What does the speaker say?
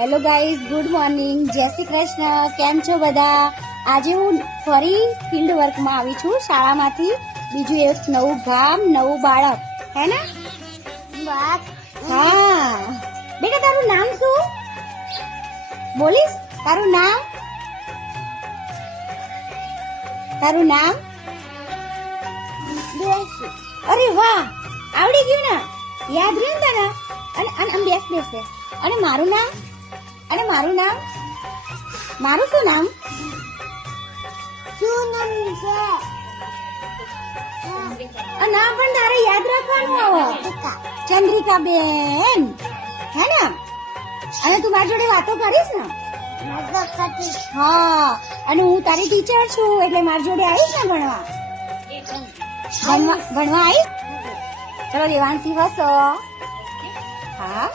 Hello guys, good morning, જય શ્રી કૃષ્ણ. કેમ છો બધા? આજે હું ફરી ફિલ્ડ વર્કમાં આવી છું શાળામાંથી. બીજું એક નવું ગામ, નવું બાળક, હે ને? હા બેટા, તારું નામ શું બોલીશ? તારું નામ અરે વાહ, આવડી ગયું ને, યાદ રહ્યું તને? અને બેસ બેસ બેસ. અને મારું નામ મારું શું નામ નામ પણ તારે યાદ રાખવાનું આવે. ચંદ્રિકા બેન, હે ને? અને તું મારી જોડે વાતો કરીશ ને? હા, અને હું તારી ટીચર છું એટલે મારી જોડે આવીશ ને ભણવા આવીશ? ચલો દેવાંશી હસો. હા.